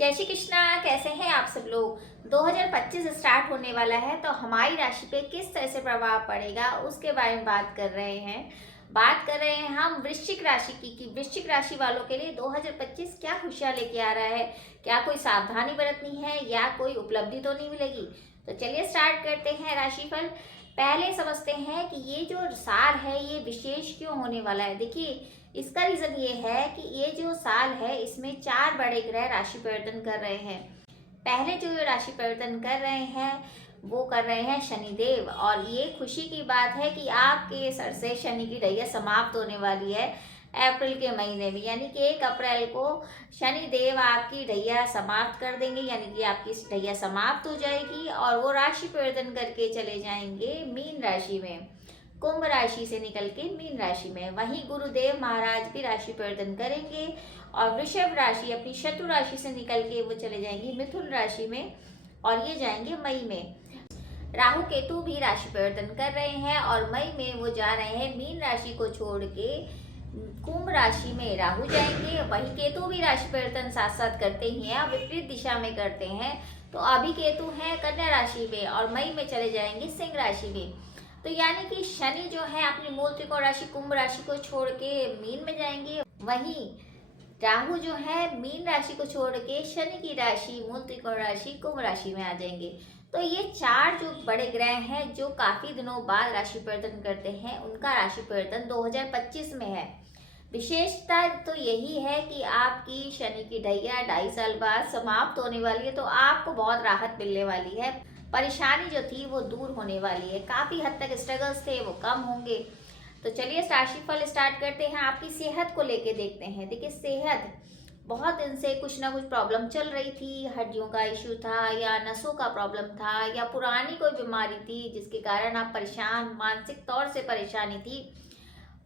जय श्री कृष्णा। कैसे हैं आप सब लोग। 2025 स्टार्ट होने वाला है तो हमारी राशि पे किस तरह से प्रभाव पड़ेगा उसके बारे में बात कर रहे हैं हम वृश्चिक राशि की कि वृश्चिक राशि वालों के लिए 2025 क्या खुशियां लेके आ रहा है। क्या कोई सावधानी बरतनी है या कोई उपलब्धि तो नहीं मिलेगी। तो चलिए स्टार्ट करते हैं राशिफल। पहले समझते हैं कि ये जो साल है ये विशेष क्यों होने वाला है। देखिए, इसका रीजन ये है कि ये जो साल है इसमें 4 बड़े ग्रह राशि परिवर्तन कर रहे हैं। पहले जो ये राशि परिवर्तन कर रहे हैं वो कर रहे हैं शनिदेव, और ये खुशी की बात है कि आपके सर से शनि की ढैया समाप्त होने वाली है अप्रैल के महीने में। यानी कि 1 अप्रैल को शनिदेव आपकी ढैया समाप्त कर देंगे, यानी कि आपकी ढैया समाप्त हो जाएगी और वो राशि परिवर्तन करके चले जाएंगे मीन राशि में, कुंभ राशि से निकल के मीन राशि में। वहीं गुरुदेव महाराज भी राशि परिवर्तन करेंगे और वृषभ राशि अपनी शत्रु राशि से निकल के वो चले जाएंगे मिथुन राशि में, और ये जाएंगे मई में। राहु केतु भी राशि परिवर्तन कर रहे हैं और मई में वो जा रहे हैं मीन राशि को छोड़ के कुंभ राशि में राहु जाएंगे। वही केतु भी राशि परिवर्तन साथ साथ करते ही हैं, विपरीत दिशा में करते हैं। तो अभी केतु है कन्या राशि में और मई में चले जाएंगे सिंह राशि में। तो यानी कि शनि जो है अपनी मूल त्रिकोण राशि कुंभ राशि को छोड़ के मीन में जाएंगे। वहीं राहु जो है मीन राशि को छोड़ के शनि की राशि मूल त्रिकोण राशि कुंभ राशि में आ जाएंगे। तो ये 4 जो बड़े ग्रह हैं जो काफी दिनों बाद राशि परिवर्तन करते हैं, उनका राशि परिवर्तन 2025 में है। विशेषता तो यही है कि आपकी शनि की ढैया 2.5 साल बाद समाप्त होने वाली है, तो आपको बहुत राहत मिलने वाली है। परेशानी जो थी वो दूर होने वाली है, काफी हद तक स्ट्रगल्स थे वो कम होंगे। तो चलिए राशिफल स्टार्ट करते हैं। आपकी सेहत को लेके देखते हैं। देखिए, सेहत बहुत दिन से कुछ ना कुछ प्रॉब्लम चल रही थी, हड्डियों का इशू था या नसों का प्रॉब्लम था या पुरानी कोई बीमारी थी जिसके कारण आप परेशान, मानसिक तौर से परेशानी थी।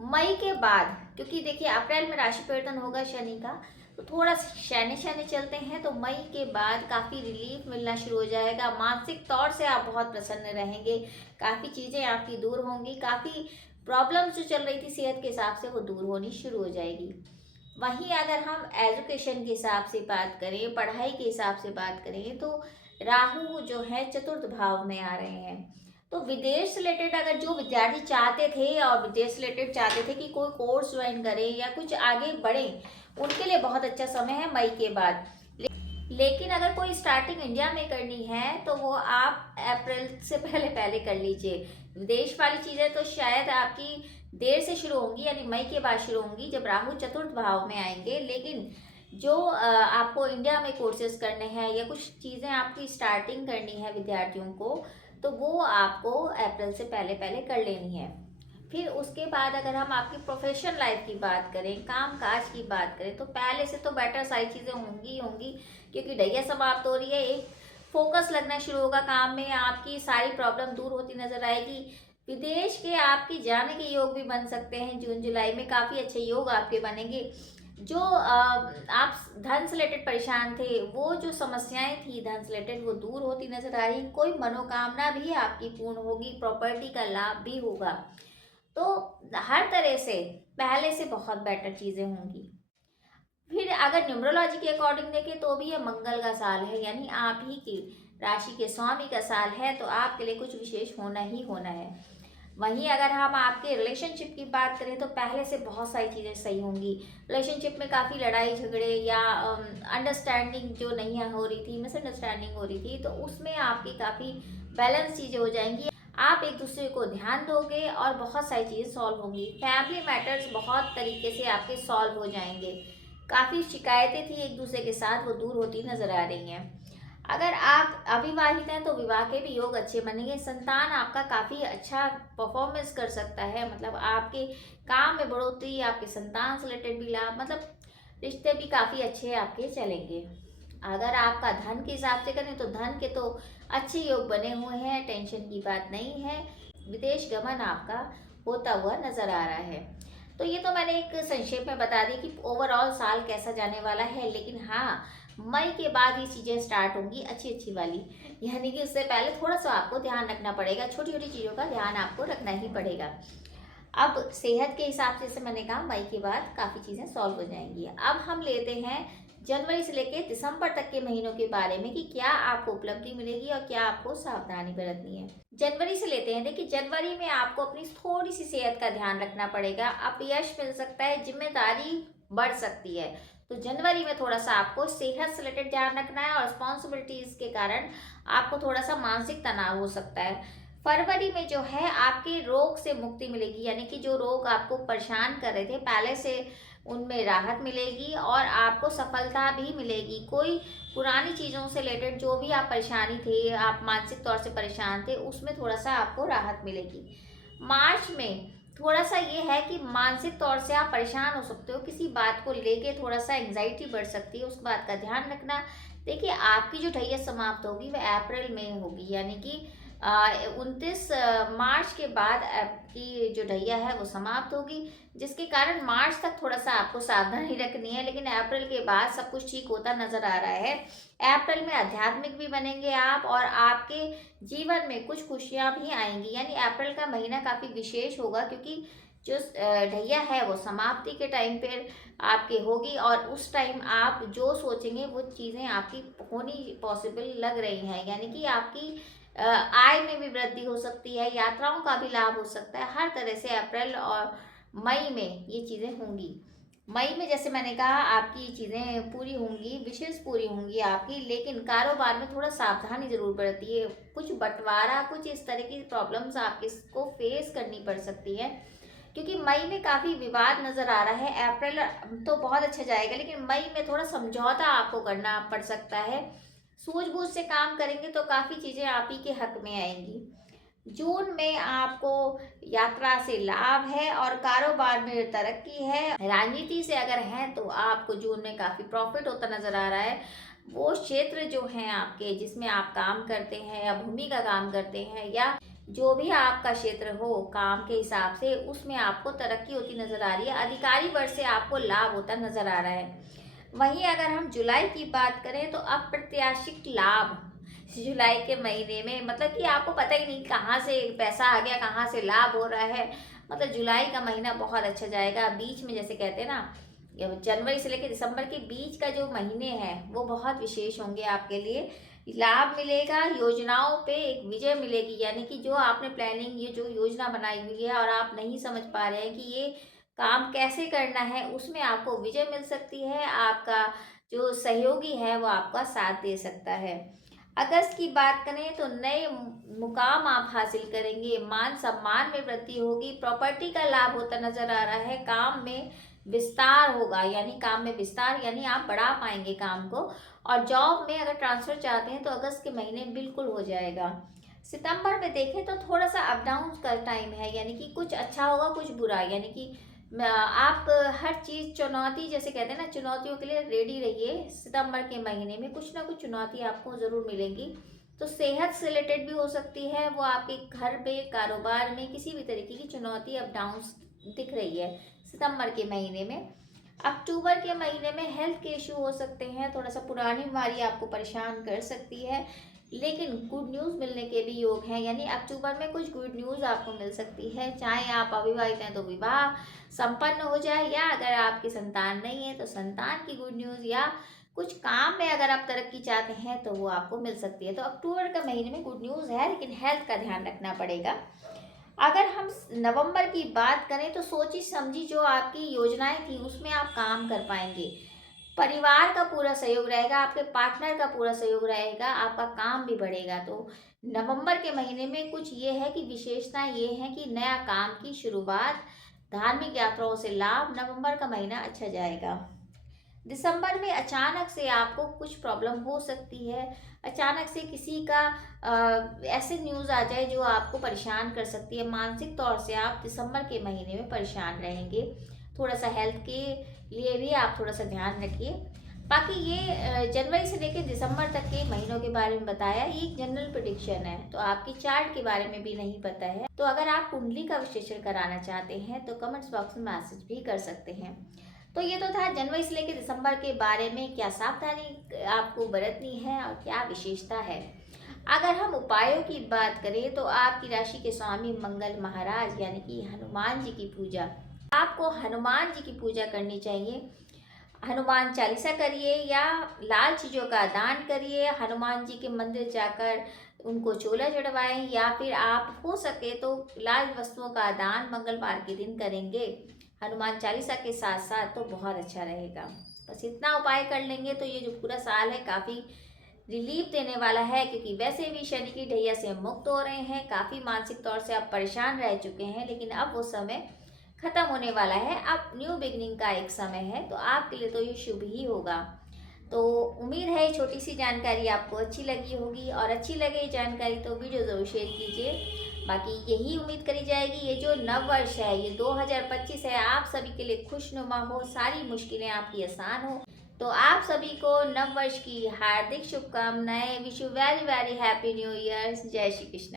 मई के बाद, क्योंकि देखिए अप्रैल में राशि परिवर्तन होगा शनि का, तो थोड़ा शनि शनि चलते हैं, तो मई के बाद काफ़ी रिलीफ मिलना शुरू हो जाएगा। मानसिक तौर से आप बहुत प्रसन्न रहेंगे, काफ़ी चीज़ें आपकी दूर होंगी, काफ़ी प्रॉब्लम्स जो चल रही थी सेहत के हिसाब से वो दूर होनी शुरू हो जाएगी। वहीं अगर हम एजुकेशन के हिसाब से बात करें, पढ़ाई के हिसाब से बात करें, तो राहु जो है चतुर्थ भाव में आ रहे हैं। तो विदेश से रिलेटेड अगर जो विद्यार्थी चाहते थे और विदेश से रिलेटेड चाहते थे कि कोई कोर्स ज्वाइन करें या कुछ आगे बढ़ें, उनके लिए बहुत अच्छा समय है मई के बाद। लेकिन अगर कोई स्टार्टिंग इंडिया में करनी है तो वो आप अप्रैल से पहले पहले कर लीजिए। विदेश वाली चीज़ें तो शायद आपकी देर से शुरू होंगी, यानी मई के बाद शुरू होंगी जब राहु चतुर्थ भाव में आएंगे। लेकिन जो आपको इंडिया में कोर्सेज करने हैं या कुछ चीज़ें आपकी स्टार्टिंग करनी है विद्यार्थियों को, तो वो आपको अप्रैल से पहले पहले कर लेनी है। फिर उसके बाद अगर हम आपकी प्रोफेशनल लाइफ की बात करें, काम काज की बात करें, तो पहले से तो बेटर सारी चीज़ें होंगी क्योंकि ढैया समाप्त हो रही है। एक फोकस लगना शुरू होगा काम में, आपकी सारी प्रॉब्लम दूर होती नजर आएगी। विदेश के आपके जाने के योग भी बन सकते हैं जून जुलाई में, काफ़ी अच्छे योग आपके बनेंगे। जो आप धन से रिलेटेड परेशान थे, वो जो समस्याएं थी धन से रिलेटेड वो दूर होती नजर आ रही। कोई मनोकामना भी आपकी पूर्ण होगी, प्रॉपर्टी का लाभ भी होगा। तो हर तरह से पहले से बहुत बेटर चीज़ें होंगी। फिर अगर न्यूमरोलॉजी के अकॉर्डिंग देखें तो भी ये मंगल का साल है, यानी आप ही की राशि के स्वामी का साल है, तो आपके लिए कुछ विशेष होना ही होना है। वहीं अगर हम आपके रिलेशनशिप की बात करें तो पहले से बहुत सारी चीज़ें सही होंगी। रिलेशनशिप में काफ़ी लड़ाई झगड़े या अंडरस्टैंडिंग जो नहीं हो रही थी, मिसअंडरस्टैंडिंग हो रही थी, तो उसमें आपकी काफ़ी बैलेंस चीज़ें हो जाएंगी। आप एक दूसरे को ध्यान दोगे और बहुत सारी चीज़ें सॉल्व होंगी। फैमिली मैटर्स बहुत तरीके से आपके सॉल्व हो जाएंगे। काफ़ी शिकायतें थी एक दूसरे के साथ, वो दूर होती नजर आ रही हैं। अगर आप अविवाहित हैं तो विवाह के भी योग अच्छे बनेंगे। संतान आपका काफ़ी अच्छा परफॉर्मेंस कर सकता है, मतलब आपके काम में बढ़ोतरी, आपके संतान से रिलेटेड भी लाभ, मतलब रिश्ते भी काफ़ी अच्छे आपके चलेंगे। अगर आपका धन के हिसाब से करें तो धन के तो अच्छे योग बने हुए हैं, टेंशन की बात नहीं है। विदेश गमन आपका होता हुआ नजर आ रहा है। तो ये तो मैंने एक संक्षेप में बता दी कि ओवरऑल साल कैसा जाने वाला है। लेकिन हाँ, मई के बाद ये चीज़ें स्टार्ट होंगी अच्छी अच्छी वाली, यानी कि उससे पहले थोड़ा सा आपको ध्यान रखना पड़ेगा, छोटी छोटी चीज़ों का ध्यान आपको रखना ही पड़ेगा। अब सेहत के हिसाब से जैसे मैंने कहा मई के बाद काफ़ी चीज़ें सॉल्व हो जाएंगी। अब हम लेते हैं जनवरी से लेकर दिसंबर तक के महीनों के बारे में कि क्या आपको उपलब्धि मिलेगी और क्या आपको सावधानी बरतनी है। जनवरी से लेते हैं। देखिए, जनवरी में आपको अपनी थोड़ी सी सेहत का ध्यान रखना पड़ेगा। अपयश मिल सकता है, जिम्मेदारी बढ़ सकती है, तो जनवरी में थोड़ा सा आपको सेहत से रिलेटेड ध्यान रखना है और रिस्पॉन्सिबिलिटीज के कारण आपको थोड़ा सा मानसिक तनाव हो सकता है। फरवरी में जो है आपके रोग से मुक्ति मिलेगी, यानी कि जो रोग आपको परेशान कर रहे थे पहले से उनमें राहत मिलेगी और आपको सफलता भी मिलेगी। कोई पुरानी चीज़ों से रिलेटेड जो भी आप परेशानी थे, आप मानसिक तौर से परेशान थे, उसमें थोड़ा सा आपको राहत मिलेगी। मार्च में थोड़ा सा ये है कि मानसिक तौर से आप परेशान हो सकते हो, किसी बात को लेके थोड़ा सा एंग्जाइटी बढ़ सकती है, उस बात का ध्यान रखना। देखिए, आपकी जो ढैया समाप्त होगी वह अप्रैल में होगी, यानी कि 29 मार्च के बाद आपकी जो ढैया है वो समाप्त होगी, जिसके कारण मार्च तक थोड़ा सा आपको सावधानी रखनी है, लेकिन अप्रैल के बाद सब कुछ ठीक होता नजर आ रहा है। अप्रैल में आध्यात्मिक भी बनेंगे आप और आपके जीवन में कुछ खुशियां भी आएंगी, यानी अप्रैल का महीना काफी विशेष होगा, क्योंकि जो ढैया है वो समाप्ति के टाइम पर आपके होगी और उस टाइम आप जो सोचेंगे वो चीज़ें आपकी होनी पॉसिबल लग रही हैं, यानी कि आपकी आय में भी वृद्धि हो सकती है, यात्राओं का भी लाभ हो सकता है। हर तरह से अप्रैल और मई में ये चीज़ें होंगी। मई में जैसे मैंने कहा आपकी चीज़ें पूरी होंगी, विशेष पूरी होंगी आपकी, लेकिन कारोबार में थोड़ा सावधानी ज़रूर बरतिए। कुछ बंटवारा, कुछ इस तरह की प्रॉब्लम्स आपको फेस करनी पड़ सकती है, क्योंकि मई में काफ़ी विवाद नज़र आ रहा है। अप्रैल तो बहुत अच्छा जाएगा, लेकिन मई में थोड़ा समझौता आपको करना पड़ सकता है। सूझबूझ से काम करेंगे तो काफ़ी चीज़ें आप ही के हक में आएंगी। जून में आपको यात्रा से लाभ है और कारोबार में तरक्की है। राजनीति से अगर हैं तो आपको जून में काफ़ी प्रॉफिट होता नज़र आ रहा है। वो क्षेत्र जो हैं आपके जिसमें आप काम करते हैं या भूमि का काम करते हैं या जो भी आपका क्षेत्र हो काम के हिसाब से, उसमें आपको तरक्की होती नज़र आ रही है। अधिकारी वर्ग से आपको लाभ होता नज़र आ रहा है। वहीं अगर हम जुलाई की बात करें तो अप्रत्याशित लाभ जुलाई के महीने में, मतलब कि आपको पता ही नहीं कहाँ से पैसा आ गया, कहाँ से लाभ हो रहा है। मतलब जुलाई का महीना बहुत अच्छा जाएगा। बीच में जैसे कहते हैं ना, जनवरी से लेकर दिसंबर के बीच का जो महीने हैं वो बहुत विशेष होंगे आपके लिए। लाभ मिलेगा, योजनाओं पे एक विजय मिलेगी, यानी कि जो आपने प्लानिंग, ये जो योजना बनाई हुई है और आप नहीं समझ पा रहे हैं कि ये काम कैसे करना है, उसमें आपको विजय मिल सकती है। आपका जो सहयोगी है वो आपका साथ दे सकता है। अगस्त की बात करें तो नए मुकाम आप हासिल करेंगे, मान सम्मान में वृद्धि होगी, प्रॉपर्टी का लाभ होता नजर आ रहा है। काम में विस्तार होगा, यानी काम में विस्तार यानी आप बढ़ा पाएंगे काम को। और जॉब में अगर ट्रांसफर चाहते हैं तो अगस्त के महीने बिल्कुल हो जाएगा। सितंबर में देखें तो थोड़ा सा अप डाउन का टाइम है, यानी कि कुछ अच्छा होगा कुछ बुरा, यानी कि आप हर चीज़ चुनौती जैसे कहते हैं ना, चुनौतियों के लिए रेडी रहिए। सितंबर के महीने में कुछ ना कुछ चुनौती आपको ज़रूर मिलेंगी। तो सेहत से रिलेटेड भी हो सकती है, वो आपके घर पे कारोबार में किसी भी तरीके की चुनौती अप डाउन दिख रही है सितंबर के महीने में। अक्टूबर के महीने में हेल्थ के इशू हो सकते हैं, थोड़ा सा पुरानी बीमारी आपको परेशान कर सकती है, लेकिन गुड न्यूज़ मिलने के भी योग हैं, यानी अक्टूबर में कुछ गुड न्यूज़ आपको मिल सकती है। चाहे आप अविवाहित हैं तो विवाह संपन्न हो जाए, या अगर आपकी संतान नहीं है तो संतान की गुड न्यूज़, या कुछ काम में अगर आप तरक्की चाहते हैं तो वो आपको मिल सकती है। तो अक्टूबर का महीने में गुड न्यूज़ है, लेकिन हेल्थ का ध्यान रखना पड़ेगा। अगर हम नवंबर की बात करें तो सोची समझी जो आपकी योजनाएं थी उसमें आप काम कर पाएंगे। परिवार का पूरा सहयोग रहेगा, आपके पार्टनर का पूरा सहयोग रहेगा, आपका काम भी बढ़ेगा। तो नवंबर के महीने में कुछ ये है कि विशेषता ये है कि नया काम की शुरुआत, धार्मिक यात्राओं से लाभ, नवंबर का महीना अच्छा जाएगा। दिसंबर में अचानक से आपको कुछ प्रॉब्लम हो सकती है, अचानक से किसी का ऐसे न्यूज़ आ जाए जो आपको परेशान कर सकती है। मानसिक तौर से आप दिसंबर के महीने में परेशान रहेंगे। थोड़ा सा हेल्थ के लिए भी आप थोड़ा सा ध्यान रखिए। बाकी ये जनवरी से लेकर दिसंबर तक के महीनों के बारे में बताया, ये एक जनरल प्रेडिक्शन है, तो आपकी चार्ट के बारे में भी नहीं पता है। तो अगर आप कुंडली का विश्लेषण कराना चाहते हैं तो कमेंट्स बॉक्स में मैसेज भी कर सकते हैं। तो ये तो था जनवरी से लेकर दिसंबर के बारे में, क्या सावधानी आपको बरतनी है और क्या विशेषता है। अगर हम उपायों की बात करें तो आपकी राशि के स्वामी मंगल महाराज यानी कि हनुमान जी की पूजा, आपको हनुमान जी की पूजा करनी चाहिए। हनुमान चालीसा करिए या लाल चीज़ों का दान करिए, हनुमान जी के मंदिर जाकर उनको चोला चढ़वाएं, या फिर आप हो सके तो लाल वस्तुओं का दान मंगलवार के दिन करेंगे हनुमान चालीसा के साथ साथ, तो बहुत अच्छा रहेगा। बस इतना उपाय कर लेंगे तो ये जो पूरा साल है काफ़ी रिलीफ देने वाला है, क्योंकि वैसे भी शनि की ढैया से मुक्त हो रहे हैं। काफ़ी मानसिक तौर से आप परेशान रह चुके हैं, लेकिन अब वो समय खत्म होने वाला है। अब न्यू बिगनिंग का एक समय है, तो आपके लिए तो ये शुभ ही होगा। तो उम्मीद है ये छोटी सी जानकारी आपको अच्छी लगी होगी, और अच्छी लगे ये जानकारी तो वीडियो ज़रूर शेयर कीजिए। बाकी यही उम्मीद करी जाएगी ये जो नव वर्ष है, ये 2025 है, आप सभी के लिए खुशनुमा हो, सारी मुश्किलें आपकी आसान हो। तो आप सभी को नव वर्ष की हार्दिक शुभकामनाएं। Wish you very very happy new year. जय श्री कृष्ण।